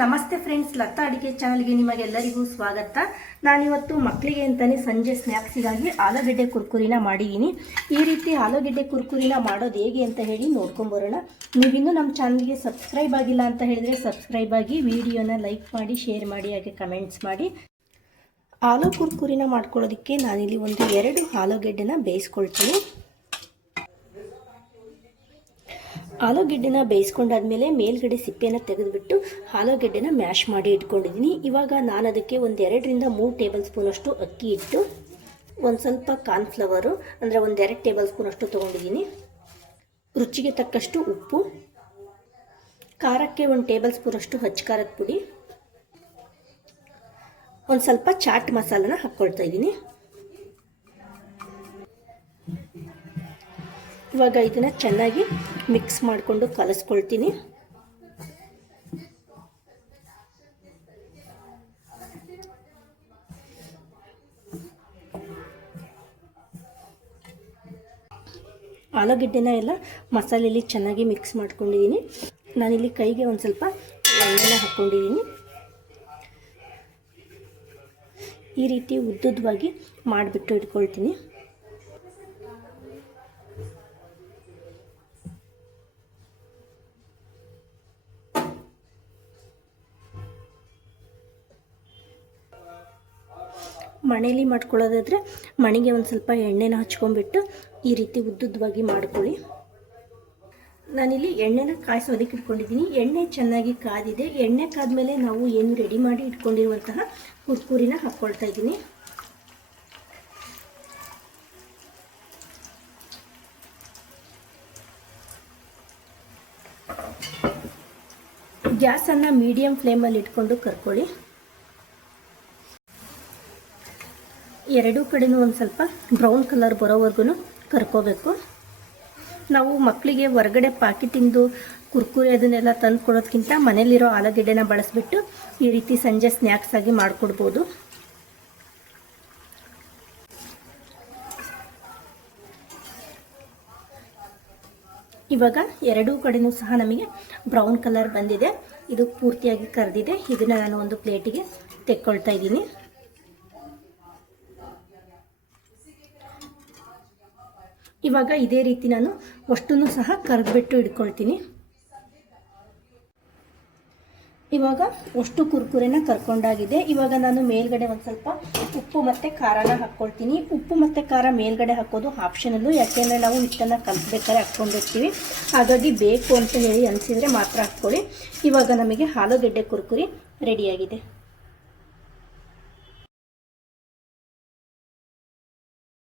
ನಮಸ್ತೆ ಫ್ರೆಂಡ್ಸ್, ಲತಾ ಅಡಿಗೆ ಚಾನಲ್ಗೆ ನಿಮಗೆಲ್ಲರಿಗೂ ಸ್ವಾಗತ. ನಾನಿವತ್ತು ಮಕ್ಕಳಿಗೆ ಅಂತಾನೆ ಸಂಜೆ ಸ್ನ್ಯಾಕ್ಸಿಗಾಗಿ ಆಲೂಗಡ್ಡೆ ಕುರ್ಕುರಿನ ಮಾಡಿದ್ದೀನಿ. ಈ ರೀತಿ ಆಲೂಗಡ್ಡೆ ಕುರ್ಕುರಿನ ಮಾಡೋದು ಹೇಗೆ ಅಂತ ಹೇಳಿ ನೋಡ್ಕೊಂಬರೋಣ. ನೀವಿನ್ನೂ ನಮ್ಮ ಚಾನಲ್ಗೆ ಸಬ್ಸ್ಕ್ರೈಬ್ ಆಗಿಲ್ಲ ಅಂತ ಹೇಳಿದರೆ ಸಬ್ಸ್ಕ್ರೈಬ್ ಆಗಿ, ವಿಡಿಯೋನ ಲೈಕ್ ಮಾಡಿ, ಶೇರ್ ಮಾಡಿ, ಹಾಗೆ ಕಮೆಂಟ್ಸ್ ಮಾಡಿ. ಆಲೂ ಕುರ್ಕುರಿನ ಮಾಡ್ಕೊಳ್ಳೋದಕ್ಕೆ ನಾನಿಲ್ಲಿ ಒಂದು 2 ಆಲೂಗಡ್ಡೆನ ಬೇಯಿಸ್ಕೊಳ್ತೀನಿ. ಆಲೂಗೆಡ್ಡೆನ ಬೇಯಿಸ್ಕೊಂಡಾದ್ಮೇಲೆ ಮೇಲ್ಗಡೆ ಸಿಪ್ಪೆನ ತೆಗೆದುಬಿಟ್ಟು ಆಲೂಗೆಡ್ಡೆನ ಮ್ಯಾಶ್ ಮಾಡಿ ಇಟ್ಕೊಂಡಿದ್ದೀನಿ. ಇವಾಗ ನಾನು ಅದಕ್ಕೆ ಒಂದು 2 ರಿಂದ 3 ಟೇಬಲ್ ಸ್ಪೂನ್ ಅಷ್ಟು ಅಕ್ಕಿ ಹಿಟ್ಟು, ಒಂದು ಸ್ವಲ್ಪ ಕಾರ್ನ್ಫ್ಲವರು ಅಂದರೆ ಒಂದು 2 ಟೇಬಲ್ ಸ್ಪೂನ್ ಅಷ್ಟು ತೊಗೊಂಡಿದ್ದೀನಿ. ರುಚಿಗೆ ತಕ್ಕಷ್ಟು ಉಪ್ಪು, ಖಾರಕ್ಕೆ 1 ಟೇಬಲ್ ಸ್ಪೂನ್ ಅಷ್ಟು ಹಚ್ಚ ಖಾರದ ಪುಡಿ, ಒಂದು ಸ್ವಲ್ಪ ಚಾಟ್ ಮಸಾಲನ ಹಾಕ್ಕೊಳ್ತಾ ಇದ್ದೀನಿ. ಇವಾಗ ಇದನ್ನು ಚೆನ್ನಾಗಿ ಮಿಕ್ಸ್ ಮಾಡಿಕೊಂಡು ಕಲಿಸ್ಕೊಳ್ತೀನಿ. ಆಲೂಗೆಡ್ಡೆನ ಎಲ್ಲ ಮಸಾಲೆಯಲ್ಲಿ ಚೆನ್ನಾಗಿ ಮಿಕ್ಸ್ ಮಾಡ್ಕೊಂಡಿದ್ದೀನಿ. ನಾನಿಲ್ಲಿ ಕೈಗೆ ಒಂದು ಸ್ವಲ್ಪ ಎಣ್ಣೆನ ಹಾಕ್ಕೊಂಡಿದ್ದೀನಿ. ಈ ರೀತಿ ಉದ್ದುದ್ದವಾಗಿ ಮಾಡಿಬಿಟ್ಟು ಇಟ್ಕೊಳ್ತೀನಿ. ಮಣೆಯಲ್ಲಿ ಮಾಡ್ಕೊಳ್ಳೋದಾದರೆ ಮಣೆಗೆ ಒಂದು ಸ್ವಲ್ಪ ಎಣ್ಣೆನ ಹಚ್ಕೊಂಡ್ಬಿಟ್ಟು ಈ ರೀತಿ ಉದ್ದುದ್ದವಾಗಿ ಮಾಡ್ಕೊಳ್ಳಿ. ನಾನಿಲ್ಲಿ ಎಣ್ಣೆನ ಕಾಯಿಸೋದಕ್ಕೆ ಇಟ್ಕೊಂಡಿದ್ದೀನಿ. ಎಣ್ಣೆ ಚೆನ್ನಾಗಿ ಕಾದಿದೆ. ಎಣ್ಣೆ ಕಾದ್ಮೇಲೆ ನಾವು ಏನು ರೆಡಿ ಮಾಡಿ ಇಟ್ಕೊಂಡಿರುವಂತಹ ಕುರ್ಕುರಿನ ಹಾಕ್ಕೊಳ್ತಾ ಇದ್ದೀನಿ. ಗ್ಯಾಸನ್ನು ಮೀಡಿಯಂ ಫ್ಲೇಮಲ್ಲಿ ಇಟ್ಕೊಂಡು ಕರ್ಕೊಳ್ಳಿ. ಎರಡೂ ಕಡೆನೂ ಒಂದು ಸ್ವಲ್ಪ ಬ್ರೌನ್ ಕಲರ್ ಬರೋವರೆಗೂ ಕರ್ಕೋಬೇಕು. ನಾವು ಮಕ್ಕಳಿಗೆ ಹೊರಗಡೆ ಪ್ಯಾಕೆಟಿಂದು ಕುರ್ಕುರಿ ಅದನ್ನೆಲ್ಲ ತಂದು ಕೊಡೋದಕ್ಕಿಂತ ಮನೇಲಿರೋ ಆಲೂಗೆಡ್ಡೆನ ಬಳಸಿಬಿಟ್ಟು ಈ ರೀತಿ ಸಂಜೆ ಸ್ನ್ಯಾಕ್ಸ್ ಆಗಿ ಮಾಡಿಕೊಡ್ಬೋದು. ಇವಾಗ ಎರಡೂ ಕಡೆನೂ ಸಹ ನಮಗೆ ಬ್ರೌನ್ ಕಲರ್ ಬಂದಿದೆ. ಇದು ಪೂರ್ತಿಯಾಗಿ ಕರೆದಿದೆ. ಇದನ್ನು ನಾನು ಒಂದು ಪ್ಲೇಟಿಗೆ ತೆಕ್ಕೊಳ್ತಾ ಇದ್ದೀನಿ. ಇವಾಗ ಇದೇ ರೀತಿ ನಾನು ಅಷ್ಟನ್ನು ಸಹ ಕರೆದ್ಬಿಟ್ಟು ಇಟ್ಕೊಳ್ತೀನಿ. ಇವಾಗ ಅಷ್ಟು ಕುರ್ಕುರೆನ ಕರ್ಕೊಂಡಾಗಿದೆ. ಇವಾಗ ನಾನು ಮೇಲ್ಗಡೆ ಒಂದು ಸ್ವಲ್ಪ ಉಪ್ಪು ಮತ್ತು ಖಾರನ ಹಾಕ್ಕೊಳ್ತೀನಿ. ಉಪ್ಪು ಮತ್ತು ಖಾರ ಮೇಲ್ಗಡೆ ಹಾಕೋದು ಆಪ್ಷನಲ್ಲು, ಯಾಕೆಂದರೆ ನಾವು ಹಿಟ್ಟನ್ನು ಕಲಿಸ್ಬೇಕಾದ್ರೆ ಹಾಕ್ಕೊಂಡಿರ್ತೀವಿ. ಹಾಗಾಗಿ ಬೇಕು ಅಂತ ಹೇಳಿ ಅನಿಸಿದರೆ ಮಾತ್ರ ಹಾಕ್ಕೊಳ್ಳಿ. ಇವಾಗ ನಮಗೆ ಆಲೂಗೆಡ್ಡೆ ಕುರ್ಕುರಿ ರೆಡಿಯಾಗಿದೆ.